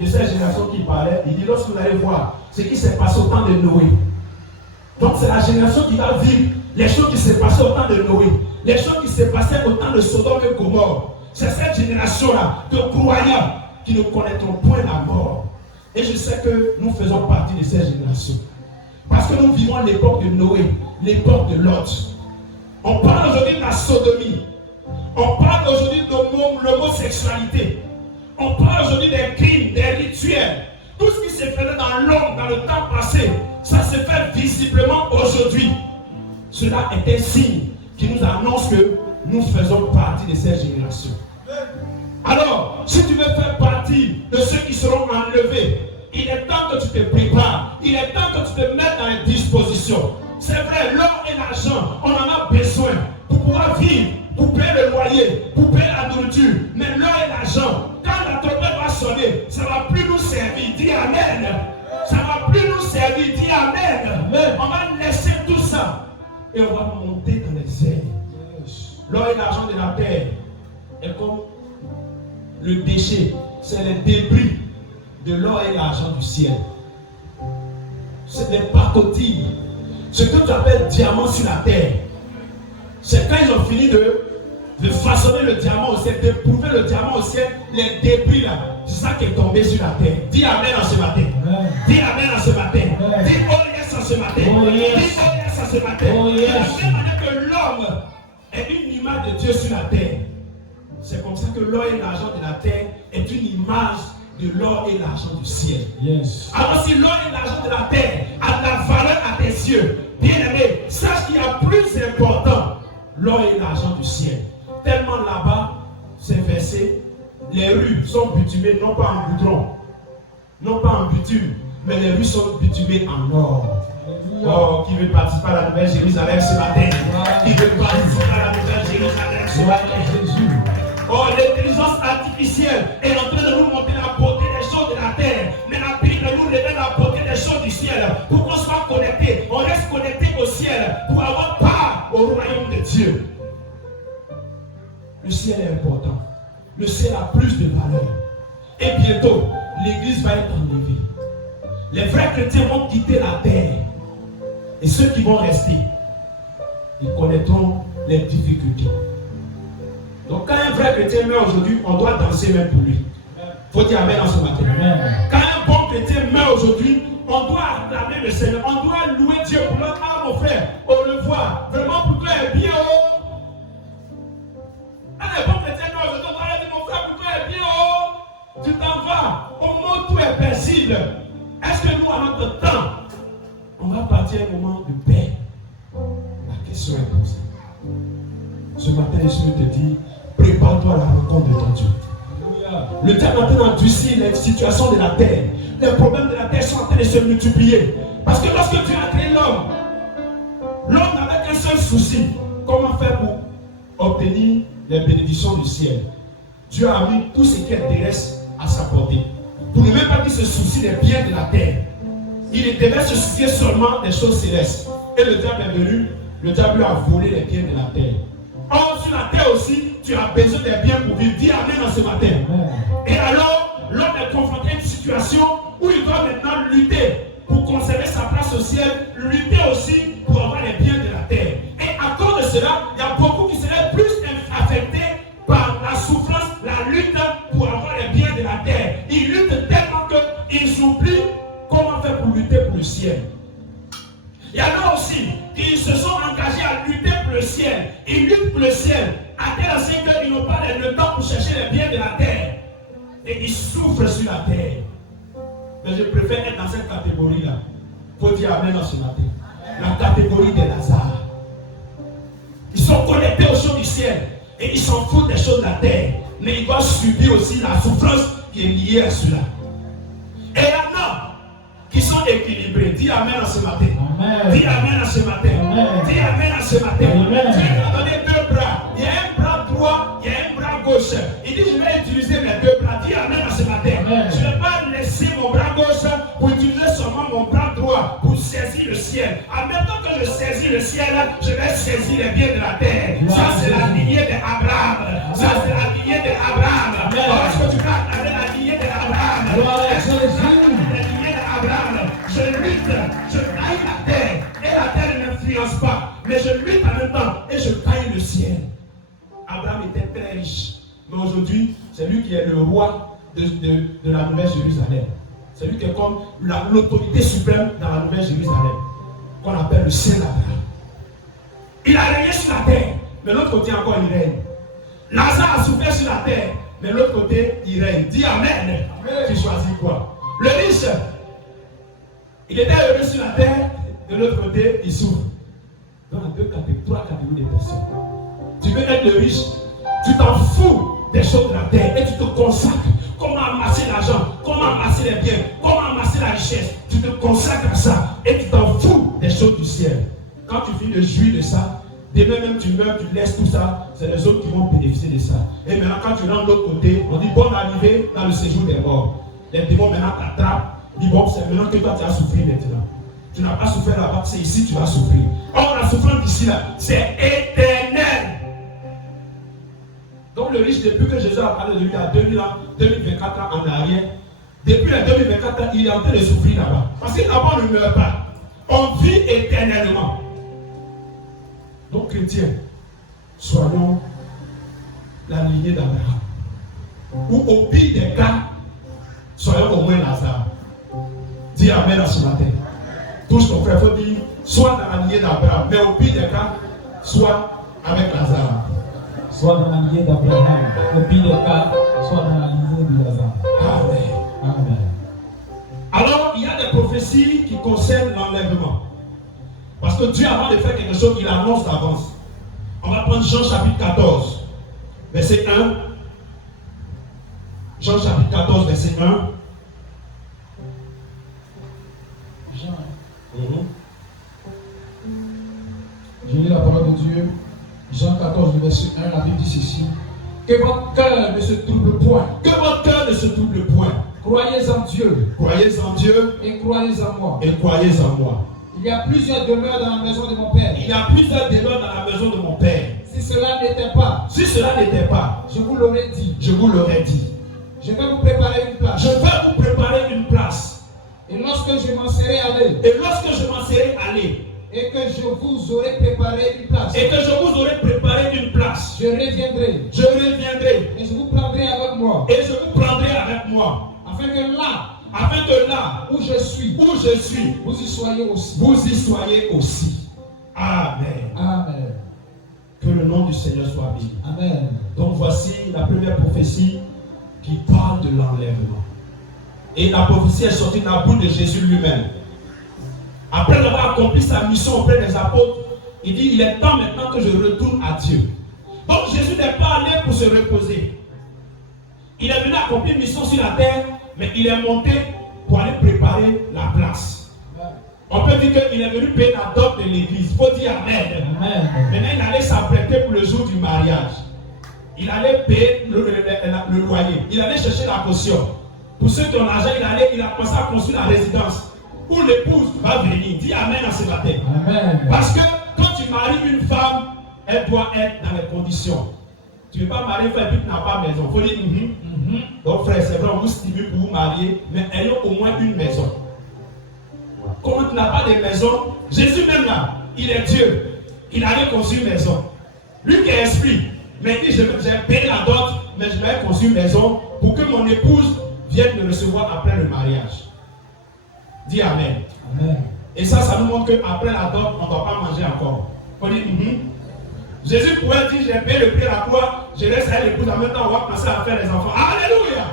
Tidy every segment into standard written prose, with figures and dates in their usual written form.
de cette génération qui parlait, il dit lorsque vous allez voir ce qui s'est passé au temps de Noé. Donc c'est la génération qui va vivre les choses qui s'est passées au temps de Noé, les choses qui s'est passées au temps de Sodome et Gomorrhe. C'est cette génération-là de croyants qui ne connaîtront point la mort. Et je sais que nous faisons partie de cette génération. Parce que nous vivons l'époque de Noé, l'époque de Lot. On parle aujourd'hui de la sodomie. On parle aujourd'hui de l'homosexualité. On parle aujourd'hui des crimes, des rituels. Tout ce qui se faisait dans l'homme, dans le temps passé, ça se fait visiblement aujourd'hui. Cela est un signe qui nous annonce que nous faisons partie de cette génération. Alors, si tu veux faire partie de ceux qui seront enlevés, il est temps que tu te prépares. Il est temps que tu te mettes dans les dispositions. C'est vrai, l'or et l'argent, on en a besoin pour pouvoir vivre, pour payer le loyer, pour payer la nourriture. Mais l'or et l'argent, quand la trompette va sonner, ça ne va plus nous servir. Dis Amen. Ça ne va plus nous servir. Dis Amen. On va laisser tout ça et on va monter dans les airs. L'or et l'argent de la terre est comme le déchet, c'est les débris de l'or et l'argent du ciel. C'est des pacotilles. Ce que tu appelles diamant sur la terre, c'est quand ils ont fini de façonner le diamant au ciel, d'éprouver le diamant au ciel, les débris là, c'est ça qui est tombé sur la terre. Dis Amen en ce matin. Dis Amen en ce matin. Dis oh yes en ce matin. Dis oh yes en ce matin. De la même manière que l'homme est une image de Dieu sur la terre, c'est comme ça que l'or et l'argent de la terre est une image de l'or et l'argent du ciel. Yes. Alors si l'or et l'argent de la terre a de la valeur à tes yeux, bien aimé, sache qu'il y a plus important, l'or et l'argent du ciel. Tellement là-bas, c'est versé, les rues sont bitumées, non pas en goudron, non pas en bitume, mais les rues sont bitumées en or. Oh, qui veut participer à la Nouvelle Jérusalem ce matin? Qui veut participer à la Nouvelle Jérusalem ce matin? Jésus. Oh, l'intelligence artificielle est en train de nous montrer la beauté des choses de la terre. Mais la Bible nous révèle la beauté des choses du ciel. Pour qu'on soit connecté, on reste connecté au ciel pour avoir part au royaume de Dieu. Le ciel est important. Le ciel a plus de valeur. Et bientôt, l'église va être enlevée. Les vrais chrétiens vont quitter la terre. Et ceux qui vont rester, ils connaîtront les difficultés. Donc quand un vrai chrétien meurt aujourd'hui, on doit danser même pour lui. Il faut dire Amen en ce matin. Quand un bon chrétien meurt aujourd'hui, on doit acclamer le Seigneur. On doit louer Dieu pour l'autre. Ah mon frère, on le voit. Vraiment pour toi est bien haut. Un bon chrétien meurt aujourd'hui, on va dire mon frère, pour toi est bien haut. Tu t'en vas. Au moment où tout est paisible. Est-ce que nous, à notre temps, on va partir un moment de paix? La question est posée. Ce matin, je te dis, prépare-toi à la rencontre de ton Dieu. Le diable est en train d'endurcir les situations de la terre. Les problèmes de la terre sont en train de se multiplier. Parce que lorsque Dieu a créé l'homme n'avait qu'un seul souci. Comment faire pour obtenir les bénédictions du ciel? Dieu a mis tout ce qui est terrestre à sa portée. Pour ne même pas qu'il se soucie des biens de la terre. Il devait se soucier seulement des choses célestes. Et le diable est venu, le diable a volé les biens de la terre. Or, sur la terre aussi, tu as besoin des biens pour vivre. Dis Amen en ce matin. Et alors, l'homme est confronté à une situation où il doit maintenant lutter pour conserver sa place au ciel, lutter aussi pour avoir les biens de la terre. Et à cause de cela, il y a beaucoup qui seraient plus affectés par la souffrance, la lutte pour avoir les biens de la terre. Ils luttent tellement qu'ils oublient comment faire pour lutter pour le ciel. Il y en a aussi qui se sont engagés à lutter pour le ciel. Ils luttent pour le ciel. À tel enseigne qu'ils n'ont pas le temps pour chercher les biens de la terre. Et ils souffrent sur la terre. Mais je préfère être dans cette catégorie-là. Il faut dire Amen dans ce matin. La catégorie des Lazare. Ils sont connectés aux choses du ciel. Et ils s'en foutent des choses de la terre. Mais ils doivent subir aussi la souffrance qui est liée à cela. Et il y en a qui sont équilibrés. Dis Amen en ce matin. Amen. Dis Amen en ce matin. Amen. Dis Amen en ce matin. Amen. Dieu nous a donné deux bras. Il y a un bras droit, il y a un bras gauche. Il dit je vais utiliser mes deux bras. Dis Amen en ce matin. Amen. Je ne vais pas laisser mon bras gauche pour utiliser seulement mon bras droit pour saisir le ciel. En même temps que je saisis le ciel, je vais saisir les biens de la terre. Ça c'est la lignée d'Abraham. Ça c'est la lignée d'Abraham. Est-ce que tu peux acclamer la lignée d'Abraham? d'Abraham. Je lutte, je taille la terre. Et la terre ne m'influence pas. Mais je lutte en même temps et je taille le ciel. Abraham était très riche. Mais aujourd'hui, c'est lui qui est le roi de la Nouvelle Jérusalem. C'est lui qui est comme l'autorité suprême dans la Nouvelle Jérusalem. Qu'on appelle le Saint Abraham. Il a régné sur la terre. Mais l'autre côté encore, il règne. Lazare a souffert sur la terre. Mais l'autre côté, il règne. Dis Amen. Amen. Tu choisis quoi? Le riche, il était heureux sur la terre. De l'autre côté, il souffre. Donc, il y a trois catégories de personnes. Tu veux être le riche, tu t'en fous des choses de la terre et tu te consacres. Comment amasser l'argent, comment amasser les biens, comment amasser la richesse. Tu te consacres à ça et tu t'en fous des choses du ciel. Quand tu finis de jouir de ça, demain même tu meurs, tu laisses tout ça, c'est les autres qui vont bénéficier de ça. Et maintenant quand tu rentres de l'autre côté, on dit bonne arrivée dans le séjour des morts. Les démons maintenant t'attrapent, disent bon c'est maintenant que toi tu as souffert maintenant. Tu n'as pas souffert là-bas, c'est ici que tu vas souffrir. Or la souffrance d'ici là, c'est éternel. Donc le riche, depuis que Jésus a parlé de lui à 2000 ans, 2024 ans en arrière, depuis les 2024 ans, il est en train de souffrir là-bas. Parce que là-bas, on ne meurt pas. On vit éternellement. Donc chrétiens, soyons la lignée d'Abraham. Ou au pire des cas, soyons au moins Lazare. Dis Amen à ce matin. Touche ton frère, il faut dire, soit dans la lignée d'Abraham, mais au pire des cas, soit avec Lazare. Soit dans la lignée d'Abraham, au pire des cas, soit dans la lignée de Lazare. Amen. Amen. Alors, il y a des prophéties qui concernent l'enlèvement. Parce que Dieu, avant de faire quelque chose, il annonce d'avance. On va prendre Jean chapitre 14, verset 1. Jean chapitre 14, verset 1. Jean. Je lis la parole de Dieu. Jean 14, verset 1, la Bible dit ceci. Que votre cœur ne se trouble point. Que votre cœur ne se trouble point. Croyez en Dieu. Croyez en Dieu. Et croyez en moi. Et croyez en moi. Il y a plusieurs demeures dans la maison de mon Père. Il y a plusieurs demeures dans la maison de mon Père. Si cela n'était pas. Si cela n'était pas. Je vous l'aurais dit. Je vous l'aurais dit. Je vais vous préparer une place. Je vais vous préparer une place. Et lorsque je m'en serai allé. Et lorsque je m'en serai allé. Et que je vous aurai préparé une place. Et que je vous aurai préparé une place. Je reviendrai. Je reviendrai. Et je vous prendrai avec moi. Et je vous prendrai avec moi. Afin que là où je suis, vous y soyez aussi. Vous y soyez aussi. Amen. Amen. Que le nom du Seigneur soit béni. Amen. Donc voici la première prophétie qui parle de l'enlèvement. Et la prophétie est sortie de la bouche de Jésus lui-même. Après avoir accompli sa mission auprès des apôtres, il dit, il est temps maintenant que je retourne à Dieu. Donc Jésus n'est pas allé pour se reposer. Il est venu accomplir une mission sur la terre, mais il est monté pour aller préparer la place. On peut dire qu'il est venu payer la dot de l'église. Il faut dire Amen. Amen. Maintenant, il allait s'apprêter pour le jour du mariage. Il allait payer le loyer. Il allait chercher la caution. Pour ceux qui ont l'argent, il a commencé à construire la résidence. Où l'épouse va venir. Dis Amen à ce matin. Amen. Parce que quand tu maries une femme, elle doit être dans les conditions. Tu ne veux pas marier une femme et puis tu n'as pas de maison. Il faut dire Donc frère, c'est vrai, on vous stimule pour vous marier, mais ayons au moins une maison. Comment tu n'as pas de maison? Jésus même là, il est Dieu. Il allait construire une maison. Lui qui est esprit, mais il dit, j'ai payé la dot, mais je vais construire une maison pour que mon épouse vienne me recevoir après le mariage. Dis Amen. Amen. Et ça nous montre qu'après la dot, on ne doit pas manger encore. On dit, Jésus pourrait dire, j'ai payé le prix à la croix, je laisse à l'épouse, en même temps, on va passer à faire les enfants. Alléluia.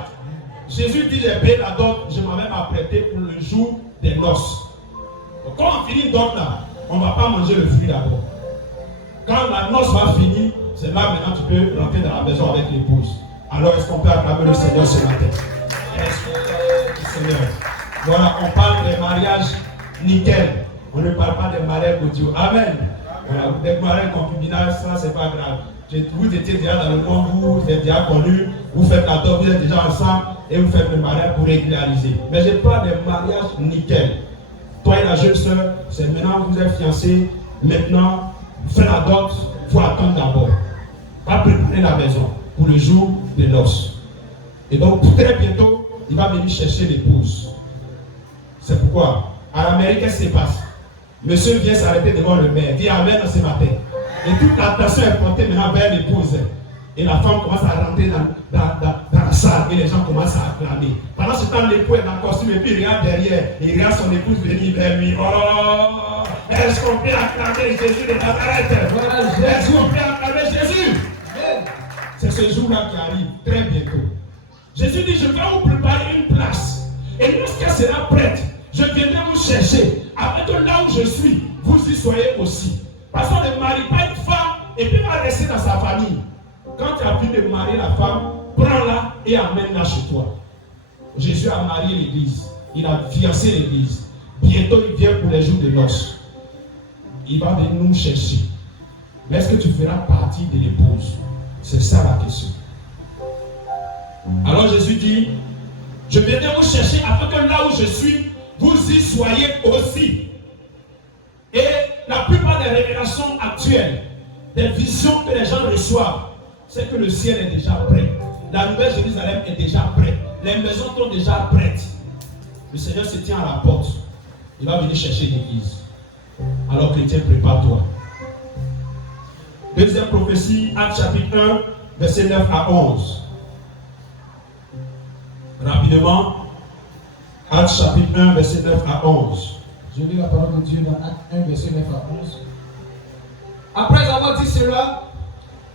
Jésus dit, j'ai payé la dot, je m'en vais m'apprêter pour le jour des noces. Donc, quand on finit dot là, on ne va pas manger le fruit d'abord. Quand la noce va finir, c'est là maintenant tu peux rentrer dans la maison avec l'épouse. Alors est-ce qu'on peut acclamer le Seigneur ce matin? Seigneur. Voilà, on parle des mariages nickel. On ne parle pas des mariages audio. Amen. Voilà, des mariages concubinage, ça c'est pas grave. Vous étiez déjà dans le monde, vous êtes déjà connus, vous faites la dot, vous êtes déjà ensemble et vous faites le mariage pour régulariser. Mais je parle des mariages nickel. Toi et la jeune soeur, c'est maintenant vous êtes fiancés, maintenant faites la dot, il faut attendre d'abord. Pas préparer la maison pour le jour des noces. Et donc très bientôt, il va venir chercher l'épouse. C'est pourquoi, à l'Amérique, qu'est-ce qui se passe? Monsieur vient s'arrêter devant le maire, dit Amen ce matin. Et toute l'attention est portée maintenant vers l'épouse. Et la femme commence à rentrer dans la salle et les gens commencent à acclamer. Pendant ce temps, l'époux est dans le costume et puis il regarde derrière. Et il regarde son épouse venir vers lui. Oh, est-ce qu'on peut acclamer Jésus de Nazareth? Est-ce qu'on peut acclamer Jésus? C'est ce jour-là qui arrive très bientôt. Jésus dit, je vais vous préparer une place. Et lorsqu'elle sera prête, je viendrai vous chercher. Afin que là où je suis, vous y soyez aussi. Parce qu'on ne marie pas une femme et puis va rester dans sa famille. Quand tu as fini de marier la femme, prends-la et amène-la chez toi. Jésus a marié l'église. Il a fiancé l'église. Bientôt, il vient pour les jours de noces. Il va venir nous chercher. Mais est-ce que tu feras partie de l'épouse? C'est ça la question. Alors Jésus dit, je viendrai vous chercher afin que là où je suis, vous y soyez aussi. Et la plupart des révélations actuelles, des visions que les gens reçoivent, c'est que le ciel est déjà prêt. La nouvelle Jérusalem est déjà prête. Les maisons sont déjà prêtes. Le Seigneur se tient à la porte. Il va venir chercher l'église. Alors chrétien, prépare-toi. Deuxième prophétie, Actes chapitre 1, verset 9 à 11. Rapidement, Actes chapitre 1, verset 9 à 11. Je lis la parole de Dieu dans Actes 1, verset 9 à 11. Après avoir dit cela,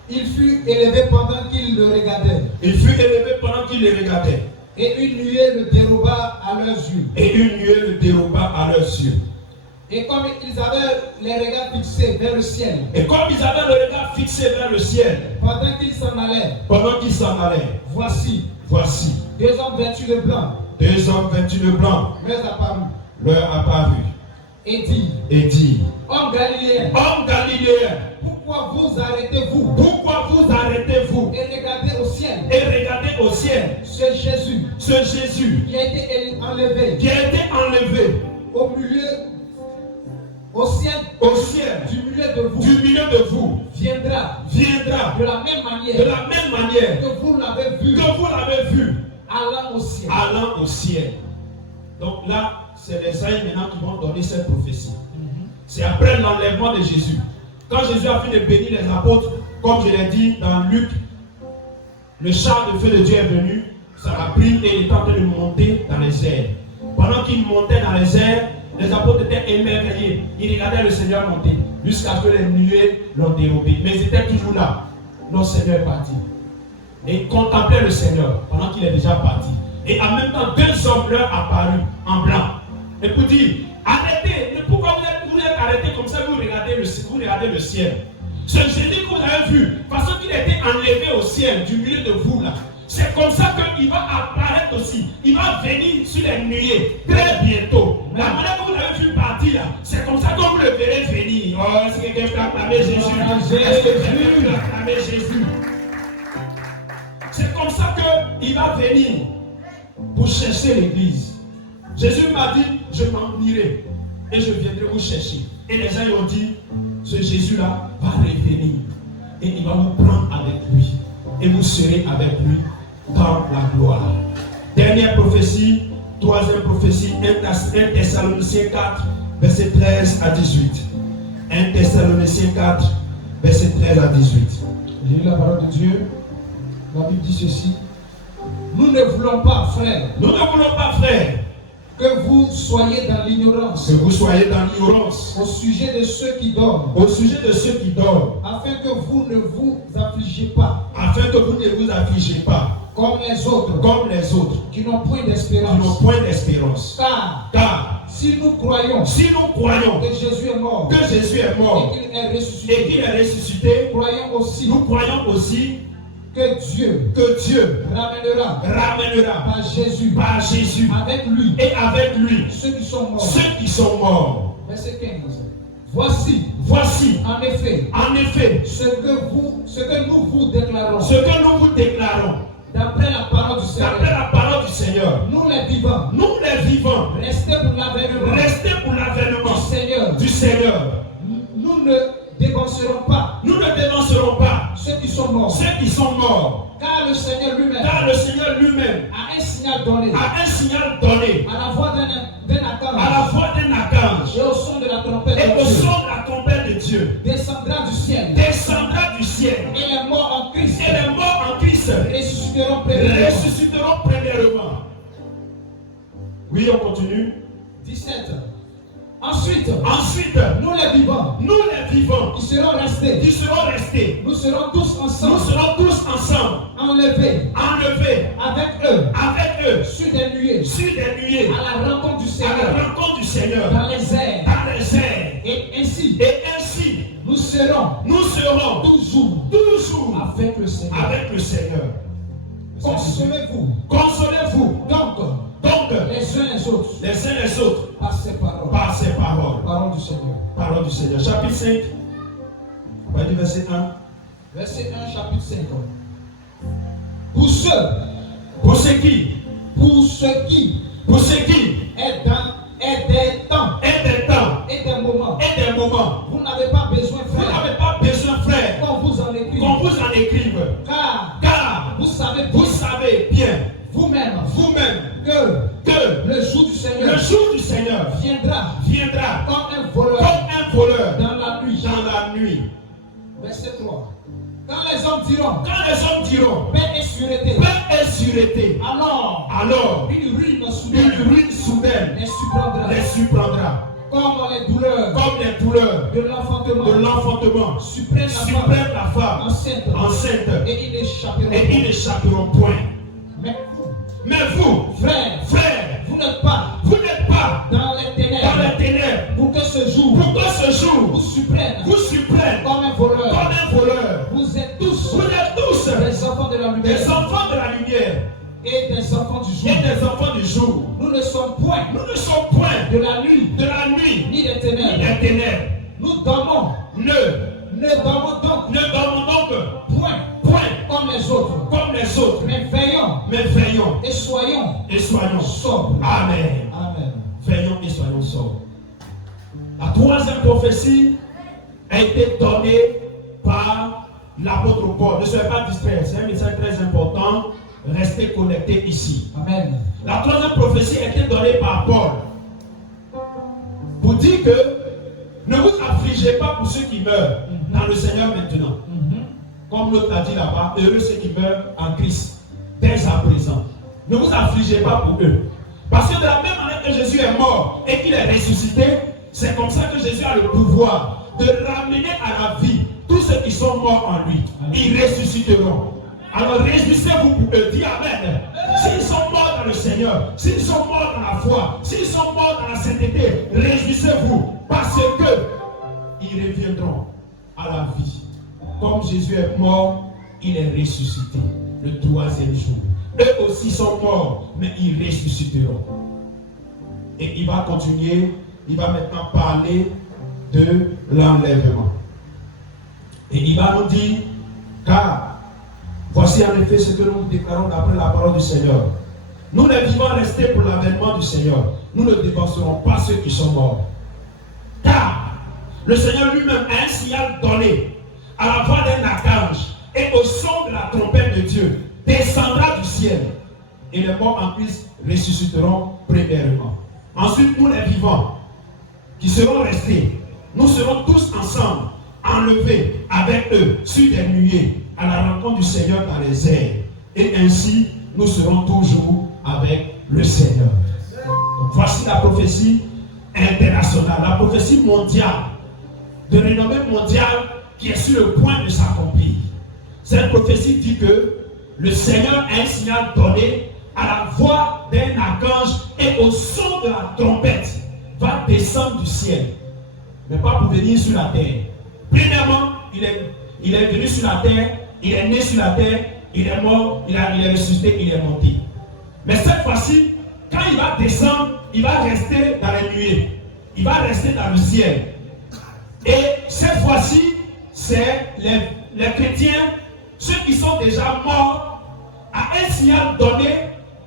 il fut élevé pendant qu'il le regardait. Il fut élevé pendant qu'il le regardait. Et une nuée le déroba à leurs yeux. Et une nuée le déroba à leurs yeux. Et comme ils avaient les regards fixés vers le ciel. Et comme ils avaient le regard fixé vers le ciel. Pendant qu'ils s'en allaient. Pendant qu'ils s'en allaient. Voici. Voici. Deux hommes vêtus de blanc. Deux hommes vêtus de blanc. Leur apparut. Et dit. Hommes Galiléens. Pourquoi vous arrêtez-vous? Pourquoi vous arrêtez-vous? Et regardez au ciel. Et regardez au ciel. Ce Jésus. Qui a été enlevé. Au ciel. Du milieu de vous. Viendra. De la même manière. Que vous l'avez vu. Allant au ciel. Donc là, c'est les saints maintenant qui vont donner cette prophétie. C'est après l'enlèvement de Jésus. Quand Jésus a fini de bénir les apôtres, comme je l'ai dit dans Luc, le char de feu de Dieu est venu, ça l'a pris et il est en train de monter dans les airs. Pendant qu'il montait dans les airs, les apôtres étaient émerveillés. Ils regardaient le Seigneur monter jusqu'à ce que les nuées l'ont dérobé. Mais ils étaient toujours là. Notre Seigneur est parti. Et ils contemplaient le Seigneur pendant qu'il est déjà parti. Et en même temps, deux hommes leur apparus en blanc. Et pour dire, arrêtez, pourquoi vous êtes arrêtés comme ça, vous regardez le ciel. Ce Jésus que vous avez vu, parce qu'il a été enlevé au ciel du milieu de vous là. C'est comme ça qu'il va apparaître aussi. Il va venir sur les nuées très bientôt. La manière que vous l'avez vu partir là, c'est comme ça que vous le verrez venir. Oh, est-ce que quelqu'un peut acclamer Jésus? Est-ce que quelqu'un peut acclamer Jésus? C'est comme ça qu'il va venir pour chercher l'église. Jésus m'a dit, je m'en irai et je viendrai vous chercher. Et les gens ont dit, ce Jésus-là va revenir et il va vous prendre avec lui. Et vous serez avec lui dans la gloire. Dernière prophétie, troisième prophétie, 1 Thessaloniciens 4, verset 13 à 18. 1 Thessaloniciens 4, verset 13 à 18. J'ai lu la parole de Dieu. La Bible dit ceci. Nous ne voulons pas, frères, que vous soyez dans l'ignorance. Au sujet de ceux qui dorment. Afin que vous ne vous affligez pas. Comme les autres. Qui n'ont point d'espérance. Car si nous croyons que Jésus est mort. Et qu'il est ressuscité. Nous croyons aussi que Dieu ramènera par Jésus avec lui ceux qui sont morts. Verset 15. Voici en effet ce que nous vous déclarons d'après la parole du Seigneur. Nous les vivants. Restez pour l'avènement du Seigneur. Nous ne dévancerons pas ceux qui sont morts. Ceux qui sont morts. Car le Seigneur lui-même a un signal donné. un signal donné. À la voix d'un archange. Et au son de la trompette Et de au Dieu. son de la trompette de Dieu. Descendra du ciel. Et Et les morts en Christ. ressusciteront premièrement. Oui, on continue. 17. Ensuite, nous les vivants, qui seront restés, nous serons tous ensemble, enlevés avec eux, sur des nuées, à la rencontre du Seigneur, dans les airs. Et ainsi, nous serons toujours avec le Seigneur. Consolez-vous donc les uns les autres par ces paroles. Parole du Seigneur. Parole du Seigneur. Chapitre 5. On va dire verset 1. Verset 1, chapitre 5. Pour ceux qui est des temps et des moments, vous n'avez pas besoin, frère, qu'on vous en écrive. Car vous savez bien vous-même que le jour du Seigneur viendra comme un voleur dans la nuit. Verset 3. Quand les hommes diront paix et sûreté, alors une ruine soudaine les surprendra. Comme les douleurs de l'enfantement supprennent la femme enceinte et ils n'échapperont point. Mais vous, frères, vous n'êtes pas dans les ténèbres pour que ce jour vous surprenne comme un voleur. Vous êtes tous des enfants de la lumière et des enfants du jour. Nous ne sommes point de la nuit ni des ténèbres. Nous dormons. Ne dormons donc point comme les autres. Mais veillons et soyons sobres. Amen. Veillons et soyons sobres. La troisième prophétie a été donnée par l'apôtre Paul. Ne soyez pas distraits, c'est un message très important. Restez connectés ici. Amen. La troisième prophétie a été donnée par Paul pour dire que ne vous affligez pas pour ceux qui meurent dans le Seigneur maintenant. Comme l'autre l'a dit là-bas, heureux ceux qui meurent en Christ dès à présent. Ne vous affligez pas pour eux. Parce que de la même manière que Jésus est mort et qu'il est ressuscité, c'est comme ça que Jésus a le pouvoir de ramener à la vie tous ceux qui sont morts en lui. Ils ressusciteront. Alors réjouissez-vous pour eux. Dis Amen. S'ils sont morts dans le Seigneur, s'ils sont morts dans la foi, s'ils sont morts dans la sainteté, réjouissez-vous parce que ils reviendront à la vie. Comme Jésus est mort, il est ressuscité le troisième jour. Eux aussi sont morts, mais ils ressusciteront. Et il va continuer, il va maintenant parler de l'enlèvement. Et il va nous dire, car voici en effet ce que nous déclarons d'après la parole du Seigneur. Nous les vivants restés pour l'avènement du Seigneur, nous ne dépenserons pas ceux qui sont morts. Car le Seigneur lui-même a un signal donné à la voix d'un archange et au son de la trompette de Dieu, descendra du ciel et les morts en Christ ressusciteront premièrement. Ensuite, nous les vivants qui serons restés, nous serons tous ensemble enlevés avec eux sur des nuées à la rencontre du Seigneur dans les airs. Et ainsi, nous serons toujours avec le Seigneur. Donc, voici la prophétie internationale, la prophétie mondiale, de renommée mondiale qui est sur le point de s'accomplir. Cette prophétie dit que le Seigneur a un signal donné à la voix d'un archange et au son de la trompette va descendre du ciel, mais pas pour venir sur la terre. Premièrement, il est venu sur la terre, il est né sur la terre, il est mort, il est ressuscité, il est monté. Mais cette fois-ci, quand il va descendre, il va rester dans les nuées, il va rester dans le ciel. Et cette fois-ci, c'est les chrétiens, ceux qui sont déjà morts, à un signal donné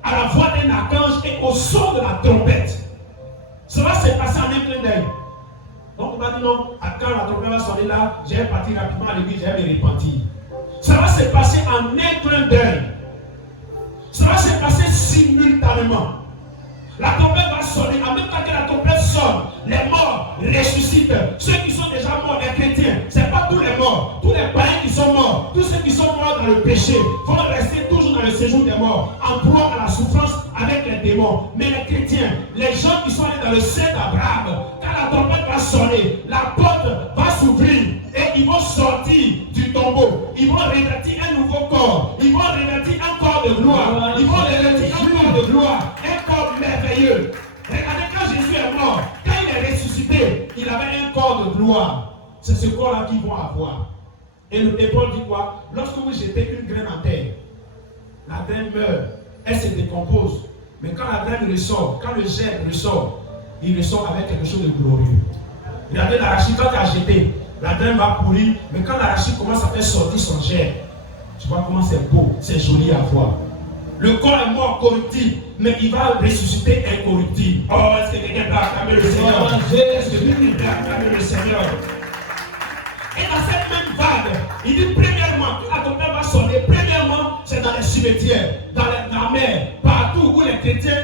à la voix d'un archange et au son de la trompette. Cela s'est passé en un clin d'œil. Donc on va dire non, quand la trompette va sonner là, j'ai parti rapidement à l'église, j'ai me repentir. Ça va se passer en un clin d'œil. Ça va se passer simultanément. La trompette va sonner. En même temps que la trompette sonne, les morts ressuscitent. Ceux qui sont déjà morts, les chrétiens, ce n'est pas tous les morts. Tous les païens qui sont morts, tous ceux qui sont morts dans le péché, vont rester toujours dans le séjour des morts, en proie à la souffrance avec les démons. Mais les chrétiens, les gens qui sont allés dans le sein d'Abraham, quand la trompette va sonner, la porte va s'ouvrir et ils vont sortir du tombeau. Ils vont revêtir un nouveau corps. Ils vont revêtir un corps de gloire. Ils vont revêtir un corps de gloire. Un corps merveilleux. Regardez, quand Jésus est mort, quand il est ressuscité, il avait un corps de gloire. C'est ce corps-là qu'ils vont avoir. Et Paul dit quoi? Lorsque vous jetez une graine en terre, la graine meurt, elle se décompose. Mais quand la graine ressort, quand le germe ressort, il ressort avec quelque chose de glorieux. Regardez l'arachide, quand tu as jeté, la graine va pourrir, mais quand l'arachide commence à faire sortir son germe, tu vois comment c'est beau, c'est joli à voir. Le corps est mort corruptible, mais il va ressusciter incorruptible. Oh, est-ce que quelqu'un peut acclamer le Seigneur? Est-ce que quelqu'un peut acclamer le Seigneur? Et dans cette même vague, il dit premièrement, quand la trompette va sonner, premièrement, c'est dans les cimetières, dans la mer, partout où les chrétiens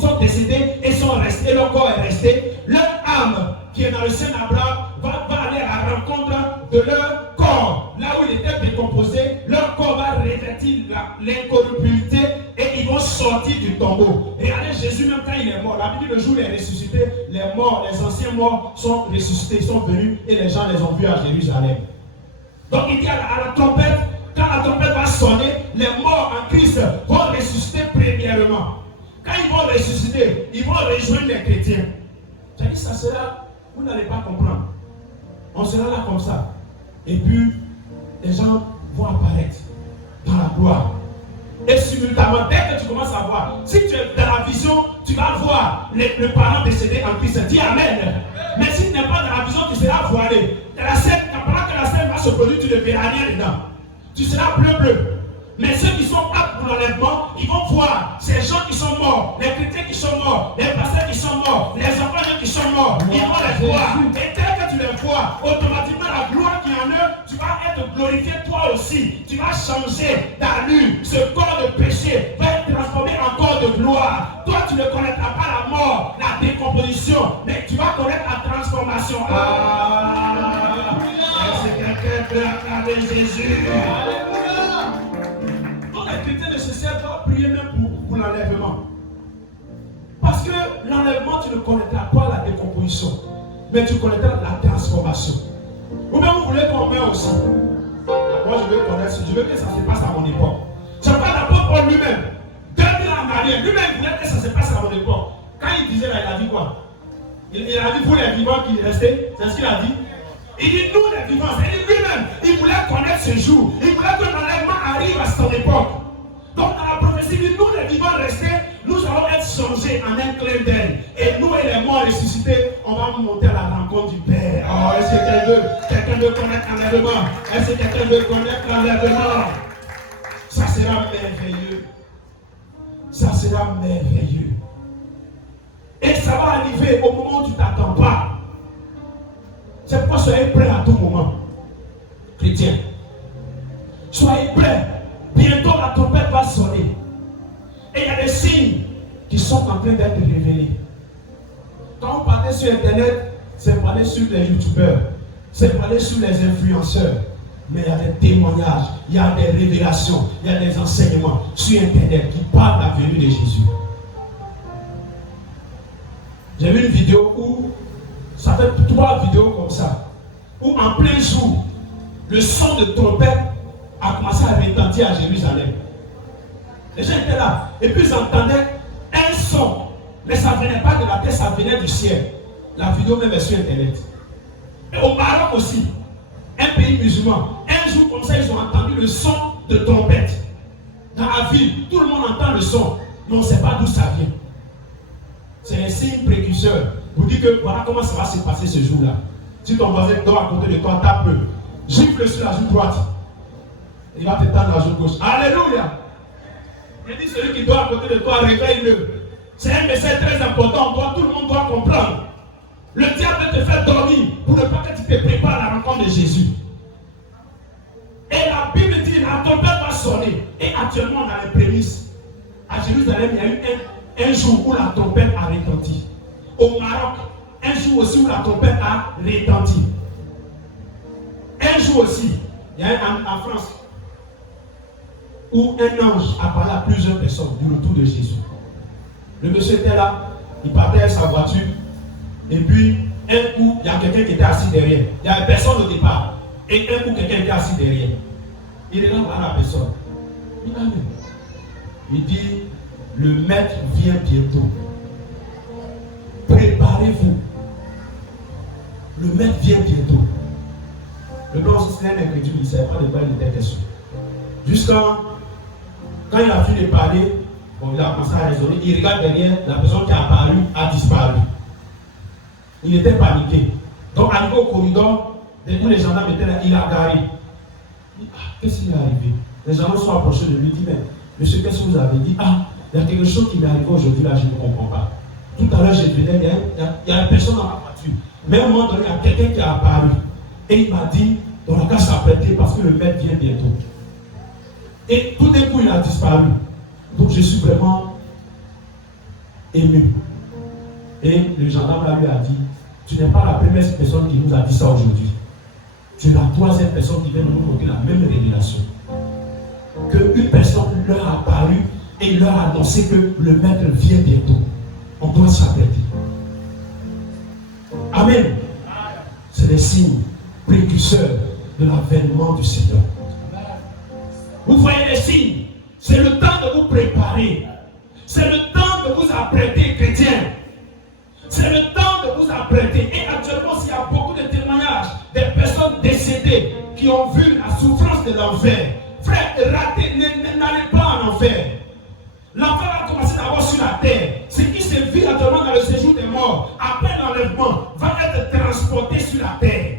sont décédés et sont restés, et leur corps est resté, leur âme qui est dans le sein d'Abraham va aller à la rencontre de leur corps. Là où il était décomposé, leur corps va revêtir l'incorruptibilité et ils vont sortir du tombeau. Et regardez, Jésus, même quand il est mort, la Bible dit le jour où il est ressuscité, les morts, les anciens morts sont ressuscités, ils sont venus et les gens les ont vus à Jérusalem. Donc il dit à la trompette, quand la trompette va sonner, les morts en Christ vont ressusciter premièrement. Quand ils vont ressusciter, ils vont rejoindre les chrétiens. J'ai dit, ça sera, vous n'allez pas comprendre. On sera là comme ça. Et puis, les gens vont apparaître dans la gloire. Et simultanément, dès que tu commences à voir, si tu es dans la vision, tu vas voir les parents décédés en Christ. Dis Amen. Mais si tu n'es pas dans la vision, tu seras voilé. Pendant que la scène va se produire, tu ne verras rien dedans. Tu seras bleu. Mais ceux qui sont aptes pour l'enlèvement, ils vont voir ces gens qui sont morts, les chrétiens qui sont morts, les pasteurs qui sont morts, les enfants qui sont morts, ils vont les voir. Et dès que tu les vois, automatiquement la gloire qui est en eux, tu vas être glorifié toi aussi. Tu vas changer d'allure. Ce corps de péché va être transformé en corps de gloire. Toi, tu ne connaîtras pas la mort, la décomposition, mais tu vas connaître la transformation. C'est quelqu'un qui a acclamé Jésus. Les chrétiens ne se servent pas à prier même pour l'enlèvement. Parce que l'enlèvement, tu ne connaîtras pas la décomposition, mais tu connaîtras la transformation. Ou bien vous voulez qu'on meure aussi. Moi je veux connaître, je veux que ça se passe à mon époque. Je parle l'apôtre Paul lui-même. 2000 ans en arrière, lui-même voulait que ça se passe à mon époque. Quand il disait là, il a dit quoi? Il a dit pour les vivants qui restaient, c'est ce qu'il a dit. Il dit nous les vivants, c'est lui-même, il voulait connaître ce jour. Il voulait que l'enlèvement arrive à son époque. Donc dans la prophétie, nous les vivants restés, nous allons être changés en un clin d'œil. Et nous et les morts ressuscités, on va monter à la rencontre du Père. Oh, est-ce que quelqu'un veut connaître l'enlèvement? Est-ce que quelqu'un veut connaître l'enlèvement? Ça sera merveilleux. Ça sera merveilleux. Et ça va arriver au moment où tu ne t'attends pas. C'est pourquoi soyez prêts à tout moment. Chrétien, soyez prêts. Bientôt la trompette va sonner. Et il y a des signes qui sont en train d'être révélés. Quand vous partez sur Internet, c'est parler sur les youtubeurs, c'est parler sur les influenceurs. Mais il y a des témoignages, il y a des révélations, il y a des enseignements sur Internet qui parlent de la venue de Jésus. J'ai vu une vidéo où, ça fait 3 vidéos comme ça, où en plein jour, le son de trompette a commencé à retentir à Jérusalem. Les gens étaient là, et puis ils entendaient un son, mais ça ne venait pas de la terre, ça venait du ciel. La vidéo même est sur Internet. Et au Maroc aussi, un pays musulman, un jour comme ça, ils ont entendu le son de trompette. Dans la ville, tout le monde entend le son, mais on ne sait pas d'où ça vient. C'est un signe précurseur. Vous dites que voilà comment ça va se passer ce jour-là. Si ton voisin dort à côté de toi, tape, gifle sur la joue droite. Il va te tendre la joue gauche. Alléluia. Il dit celui qui dort à côté de toi, réveille-le. C'est un message très important. Tout le monde doit comprendre. Le diable veut te faire dormir pour ne pas que tu te prépares à la rencontre de Jésus. Et la Bible Jérusalem, il y a eu un jour où la trompette a retenti. Au Maroc, un jour aussi où la trompette a retenti. Un jour aussi, il y a en France, où un ange a parlé à plusieurs personnes du retour de Jésus. Le monsieur était là, il partait avec sa voiture, et puis un coup, il y a quelqu'un qui était assis derrière. Il n'y avait personne au départ. Et un coup, quelqu'un était assis derrière. Il est là, voilà la personne. Il dit, Amen. Il dit, le maître vient bientôt. Préparez-vous. Le maître vient bientôt. Le blanc, c'était un incrédule, il ne savait pas de quoi il était question. Quand il a fini de parler, bon, il a commencé à raisonner, il regarde derrière, la personne qui a apparu a disparu. Il était paniqué. Donc, arrivé au corridor, tous les gendarmes étaient là, il a garé. Qu'est-ce qui est arrivé? Les gendarmes sont approchés de lui, il dit, mais monsieur, qu'est-ce que vous avez dit? Il y a quelque chose qui m'est arrivé aujourd'hui, là, je ne comprends pas. Tout à l'heure, je venais, il y a une personne dans la voiture. Mais à un moment donné, il y a quelqu'un qui a apparu. Et il m'a dit, dans la case s'apprêter parce que le maître vient bientôt. Et tout d'un coup, il a disparu. Donc, je suis vraiment ému. Et le gendarme là lui a dit, tu n'es pas la première personne qui nous a dit ça aujourd'hui. Tu es la troisième personne qui vient de nous montrer la même révélation. Qu'une personne leur a apparu et il leur a annoncé que le maître vient bientôt. On doit s'apprêter. Amen. C'est des signes précurseurs de l'avènement du Seigneur. Vous voyez les signes. C'est le temps de vous préparer. C'est le temps de vous apprêter, chrétiens. C'est le temps de vous apprêter. Et actuellement, s'il y a beaucoup de témoignages des personnes décédées qui ont vu la souffrance de l'enfer. Frère, ratez, n'allez pas en enfer. L'enfer va commencer d'abord sur la terre. Ce qui se vit actuellement dans le séjour des morts, après l'enlèvement, va être transporté sur la terre.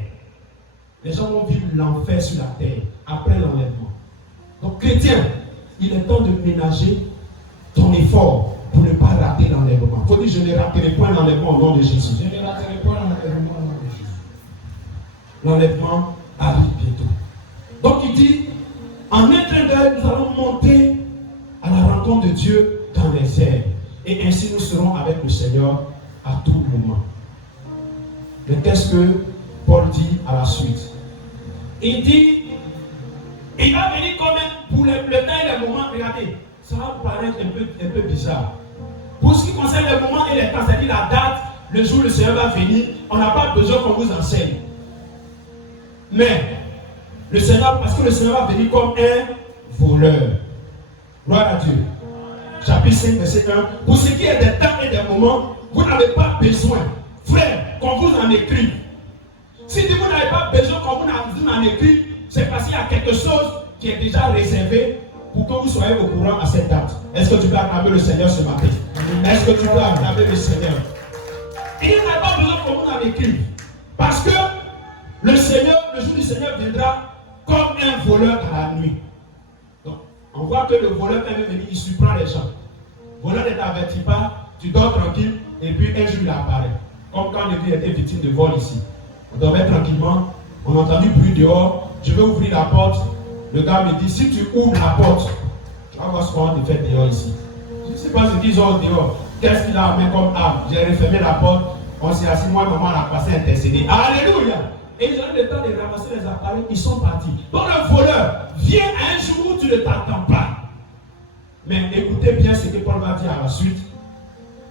Les gens vont vivre l'enfer sur la terre, après l'enlèvement. Donc, chrétien, il est temps de ménager ton effort pour ne pas rater l'enlèvement. Il faut dire, je ne raterai point l'enlèvement au nom de Jésus. Je ne raterai point l'enlèvement au nom de Jésus. L'enlèvement arrive bientôt. Donc, il dit, en un train d'œil, nous allons monter à la rencontre de Dieu dans les airs. Et ainsi, nous serons avec le Seigneur à tout moment. Mais qu'est-ce que Paul dit à la suite? Il dit, il va venir quand même pour le temps et les moments. Regardez, ça va vous paraître un peu bizarre. Pour ce qui concerne les moments et les temps, c'est-à-dire la date, le jour où le Seigneur va venir, on n'a pas besoin qu'on vous enseigne. Mais, le Seigneur, parce que le Seigneur va venir comme un voleur. Gloire à Dieu. Chapitre 5, verset 1. Pour ce qui est des temps et des moments, vous n'avez pas besoin, frère, qu'on vous en écrive. Si vous n'avez pas besoin qu'on vous en écrive, c'est parce qu'il y a quelque chose qui est déjà réservé pour que vous soyez au courant à cette date. Est-ce que tu peux acclamer le Seigneur ce matin? Est-ce que tu peux acclamer le Seigneur? Il n'a pas besoin qu'on vous en écrive. Parce que le Seigneur, le jour du Seigneur viendra comme un voleur dans la nuit. Donc, on voit que le voleur, quand il veut venir, il surprend les gens. Le voleur ne t'avertit pas, tu dors tranquille, et puis un jour il apparaît. Comme quand l'église était victime de vol ici. On dormait tranquillement, on a entendu bruit dehors, je vais ouvrir la porte. Le gars me dit, si tu ouvres la porte, tu vas voir ce qu'on te fait dehors ici. Je ne sais pas ce qu'ils ont dehors. Qu'est-ce qu'il a amené comme arme? J'ai refermé la porte, on s'est assis, moi, maman, on a passé intercéder. Alléluia! Et ils ont eu le temps de ramasser les appareils, ils sont partis. Donc le voleur vient à un jour où tu ne t'attends pas. Mais écoutez bien ce que Paul va dire à la suite.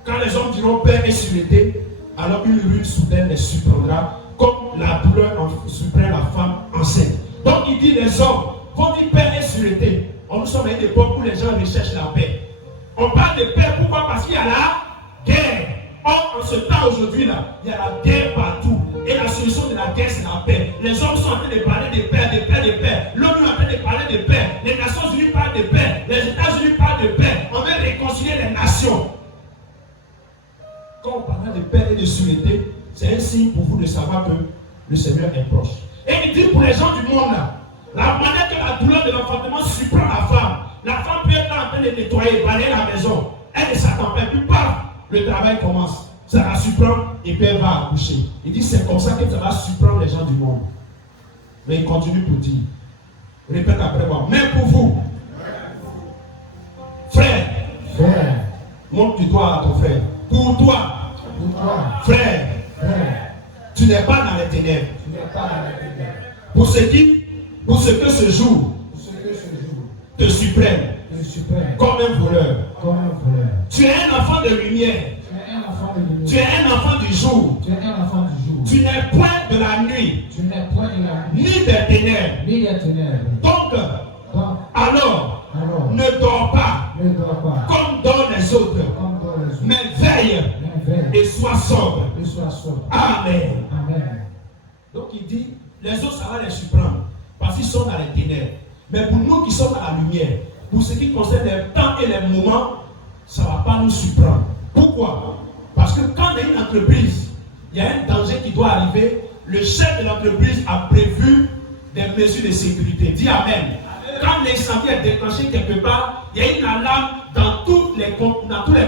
Quand les hommes diront paix et sûreté, alors une ruine soudaine les surprendra, comme la douleur surprend la femme enceinte. Donc il dit les hommes vont dire paix et sûreté. Nous sommes à une époque où les gens recherchent la paix. On parle de paix, pourquoi? Parce qu'il y a la guerre. Or, en ce temps aujourd'hui-là, il y a la guerre partout. Et la solution de la guerre, c'est la paix. Les hommes sont en train de parler de paix, de paix, de paix. L'ONU est en train de parler de paix. Les Nations Unies parlent de paix. Les États-Unis parlent de paix. On veut réconcilier les nations. Quand on parle de paix et de sûreté, c'est un signe pour vous de savoir que le Seigneur est proche. Et il dit pour les gens du monde là, la manière que la douleur de l'enfantement surprend la femme peut être en train de nettoyer, balayer la maison. Elle ne s'attend pas, puis paf, le travail commence. Ça la surprend et puis elle va accoucher. Il dit c'est comme ça que ça va surprendre les gens du monde. Mais il continue pour dire, répète après moi, mais pour vous, frère, Montre du doigt à ton frère. Pour toi, frère, tu n'es pas dans les ténèbres. Pour ce que ce jour te supprime comme un voleur. Tu es un enfant de lumière. Tu es un enfant du jour. Tu n'es point de la nuit, ni des ténèbres. Donc, alors, ne dors pas comme dans les autres, mais veille et sois sobre. Amen. Donc il dit, les autres, ça va les surprendre, parce qu'ils sont dans les ténèbres. Mais pour nous qui sommes dans la lumière, pour ce qui concerne les temps et les moments, ça ne va pas nous surprendre. Pourquoi? Parce que quand il y a une entreprise, il y a un danger qui doit arriver, le chef de l'entreprise a prévu des mesures de sécurité. Dis Amen. Quand l'incendie est déclenché quelque part, il y a une alarme dans tous les